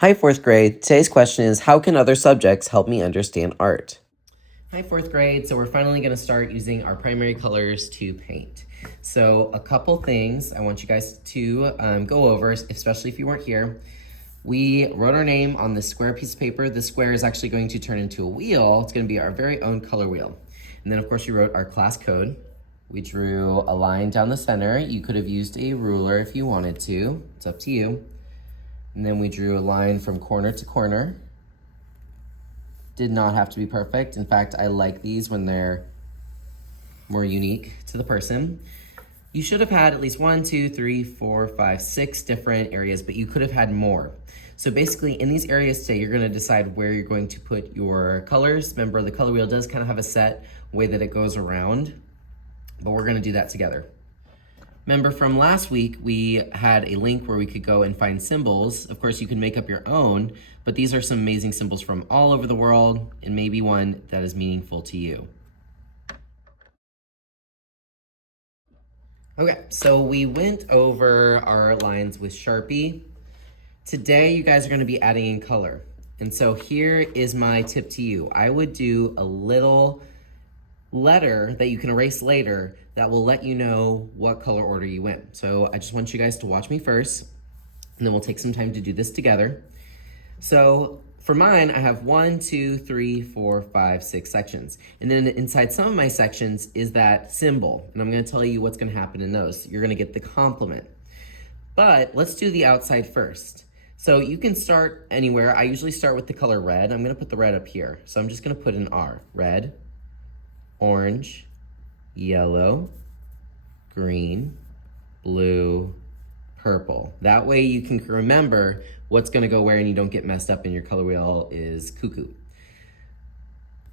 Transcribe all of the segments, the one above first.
Hi, fourth grade. Today's question is, how can other subjects help me understand art? Hi, fourth grade. So we're finally going to start using our primary colors to paint. So a couple things I want you guys to go over, especially if you weren't here. We wrote our name on this square piece of paper. The square is actually going to turn into a wheel. It's going to be our very own color wheel. And then of course we wrote our class code. We drew a line down the center. You could have used a ruler if you wanted to. It's up to you. And then we drew a line from corner to corner. Did not have to be perfect. In fact, I like these when they're more unique to the person. You should have had at least 1, 2, 3, 4, 5, 6 different areas, but you could have had more. So basically in these areas today, you're gonna decide where you're going to put your colors. Remember, the color wheel does kind of have a set way that it goes around, but we're gonna do that together. Remember from last week, we had a link where we could go and find symbols. Of course, you can make up your own, but these are some amazing symbols from all over the world and maybe one that is meaningful to you. Okay, so we went over our lines with Sharpie. Today, you guys are gonna be adding in color. And so here is my tip to you. I would do a little letter that you can erase later that will let you know what color order you went. So I just want you guys to watch me first, and then we'll take some time to do this together. So for mine, I have 1, 2, 3, 4, 5, 6 sections. And then inside some of my sections is that symbol. And I'm gonna tell you what's gonna happen in those. You're gonna get the complement. But let's do the outside first. So you can start anywhere. I usually start with the color red. I'm gonna put the red up here. So I'm just gonna put an R, red, orange, yellow, green, blue, purple. That way you can remember what's gonna go where and you don't get messed up and your color wheel is cuckoo.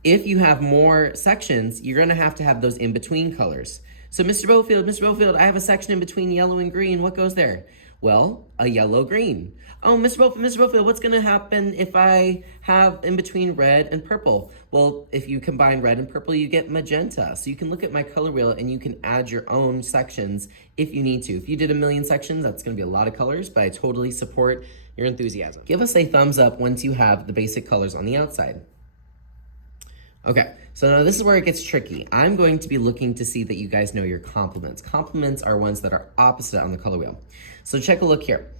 If you have more sections, you're gonna have to have those in between colors. So Mr. Bofield, I have a section in between yellow and green. What goes there? Well, a yellow green. Oh, Mr. Bofield, what's gonna happen if I have in between red and purple? Well, if you combine red and purple, you get magenta. So you can look at my color wheel and you can add your own sections if you need to. If you did 1,000,000 sections, that's gonna be a lot of colors, but I totally support your enthusiasm. Give us a thumbs up once you have the basic colors on the outside. Okay, so now this is where it gets tricky. I'm going to be looking to see that you guys know your complements. Complements are ones that are opposite on the color wheel. So check a look here.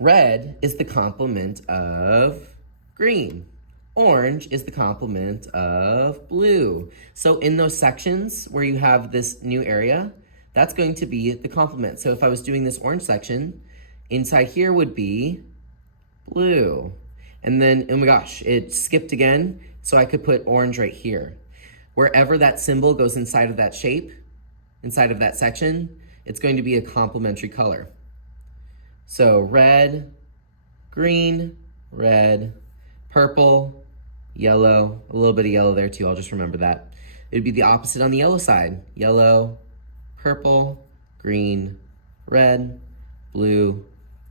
Red is the complement of green. Orange is the complement of blue. So in those sections where you have this new area, that's going to be the complement. So if I was doing this orange section, inside here would be blue. And then, oh my gosh, it skipped again. So I could put orange right here. Wherever that symbol goes inside of that shape, inside of that section, it's going to be a complementary color. So red, green, red, purple, yellow, a little bit of yellow there too, I'll just remember that. It would be the opposite on the yellow side. Yellow, purple, green, red, blue,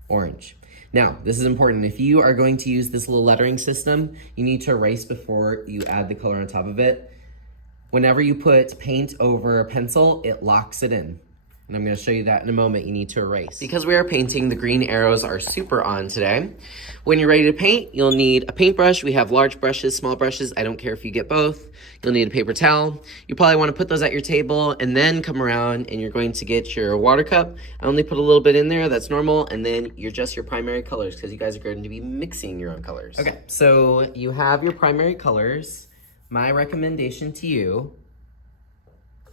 orange. Now, this is important. If you are going to use this little lettering system, you need to erase before you add the color on top of it. Whenever you put paint over a pencil, it locks it in. And I'm gonna show you that in a moment. You need to erase. Because we are painting, the green arrows are super on today. When you're ready to paint, you'll need a paintbrush. We have large brushes, small brushes. I don't care if you get both. You'll need a paper towel. You probably wanna put those at your table and then come around and you're going to get your water cup. I only put a little bit in there, that's normal. And then you're just your primary colors because you guys are going to be mixing your own colors. Okay, so you have your primary colors. My recommendation to you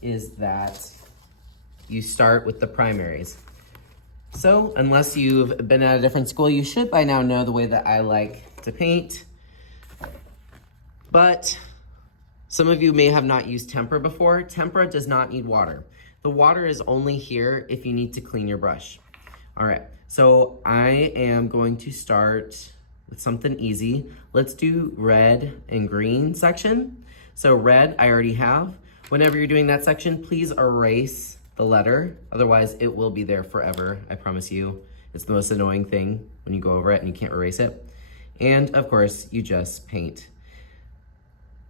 is that you start with the primaries. So unless you've been at a different school, you should by now know the way that I like to paint. But some of you may have not used tempera before. Tempera does not need water. The water is only here if you need to clean your brush. All right, so I am going to start with something easy. Let's do red and green section. So red, I already have. Whenever you're doing that section, please erase the letter. Otherwise, it will be there forever, I promise you. It's the most annoying thing when you go over it and you can't erase it. And of course, you just paint.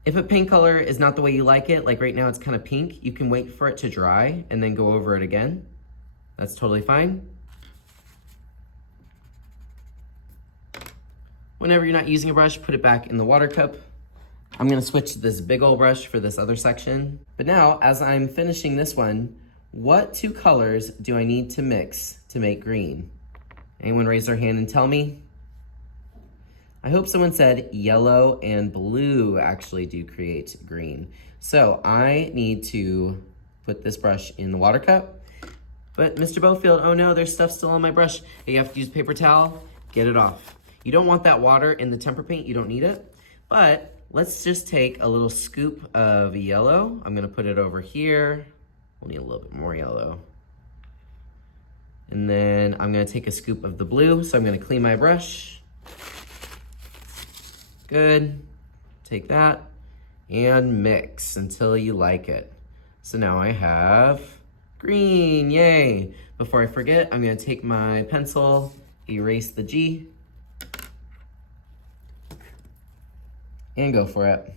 If a paint color is not the way you like it, like right now it's kind of pink, you can wait for it to dry and then go over it again. That's totally fine. Whenever you're not using a brush, put it back in the water cup. I'm gonna switch to this big old brush for this other section. But now, as I'm finishing this one, what two colors do I need to mix to make green? Anyone raise their hand and tell me? I hope someone said yellow and blue actually do create green. So I need to put this brush in the water cup. But Mr. Bofield, oh no, there's stuff still on my brush. You have to use paper towel, get it off. You don't want that water in the tempera paint, you don't need it. But let's just take a little scoop of yellow. I'm gonna put it over here. We'll need a little bit more yellow. And then I'm gonna take a scoop of the blue, so I'm gonna clean my brush. Good, take that and mix until you like it. So now I have green, yay. Before I forget, I'm gonna take my pencil, erase the G, and go for it.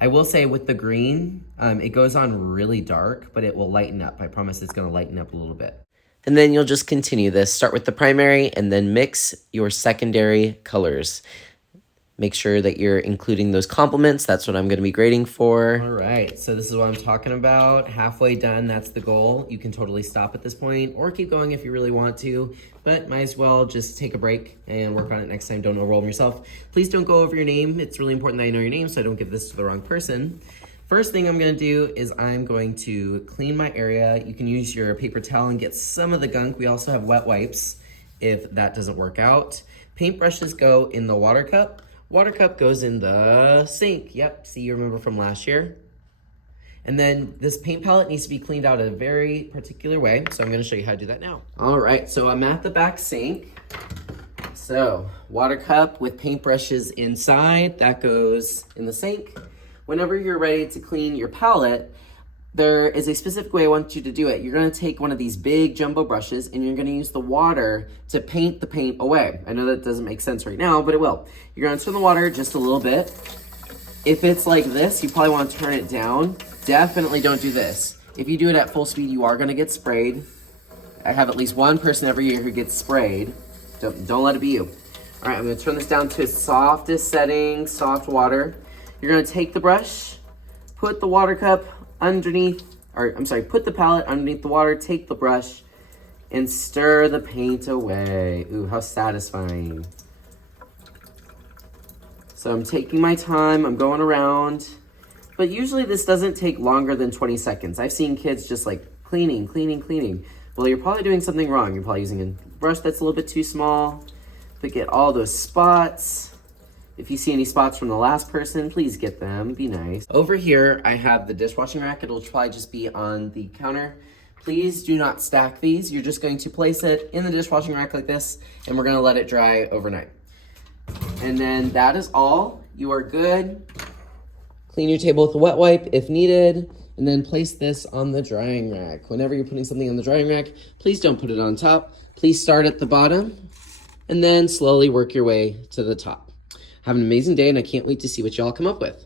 I will say with the green, it goes on really dark, but it will lighten up. I promise it's gonna lighten up a little bit. And then you'll just continue this. Start with the primary and then mix your secondary colors. Make sure that you're including those complements. That's what I'm gonna be grading for. All right, so this is what I'm talking about. Halfway done, that's the goal. You can totally stop at this point or keep going if you really want to, but might as well just take a break and work on it next time. Don't overwhelm yourself. Please don't go over your name. It's really important that I know your name so I don't give this to the wrong person. First thing I'm gonna do is I'm going to clean my area. You can use your paper towel and get some of the gunk. We also have wet wipes if that doesn't work out. Paintbrushes go in the water cup. Water cup goes in the sink. Yep, see, you remember from last year. And then this paint palette needs to be cleaned out a very particular way. So I'm gonna show you how to do that now. All right, so I'm at the back sink. So water cup with paintbrushes inside, that goes in the sink. Whenever you're ready to clean your palette, there is a specific way I want you to do it. You're gonna take one of these big jumbo brushes and you're gonna use the water to paint the paint away. I know that doesn't make sense right now, but it will. You're gonna turn the water just a little bit. If it's like this, you probably wanna turn it down. Definitely don't do this. If you do it at full speed, you are gonna get sprayed. I have at least one person every year who gets sprayed. Don't let it be you. All right, I'm gonna turn this down to its softest setting, soft water. You're gonna take the brush, put the water cup underneath, put the palette underneath the water, take the brush, and stir the paint away. Ooh, how satisfying. So I'm taking my time, I'm going around, but usually this doesn't take longer than 20 seconds. I've seen kids just like cleaning. Well, you're probably doing something wrong. You're probably using a brush that's a little bit too small, but get all those spots. If you see any spots from the last person, please get them, be nice. Over here, I have the dishwashing rack. It'll probably just be on the counter. Please do not stack these. You're just going to place it in the dishwashing rack like this, and we're gonna let it dry overnight. And then that is all. You are good. Clean your table with a wet wipe if needed, and then place this on the drying rack. Whenever you're putting something on the drying rack, please don't put it on top. Please start at the bottom, and then slowly work your way to the top. Have an amazing day, and I can't wait to see what y'all come up with.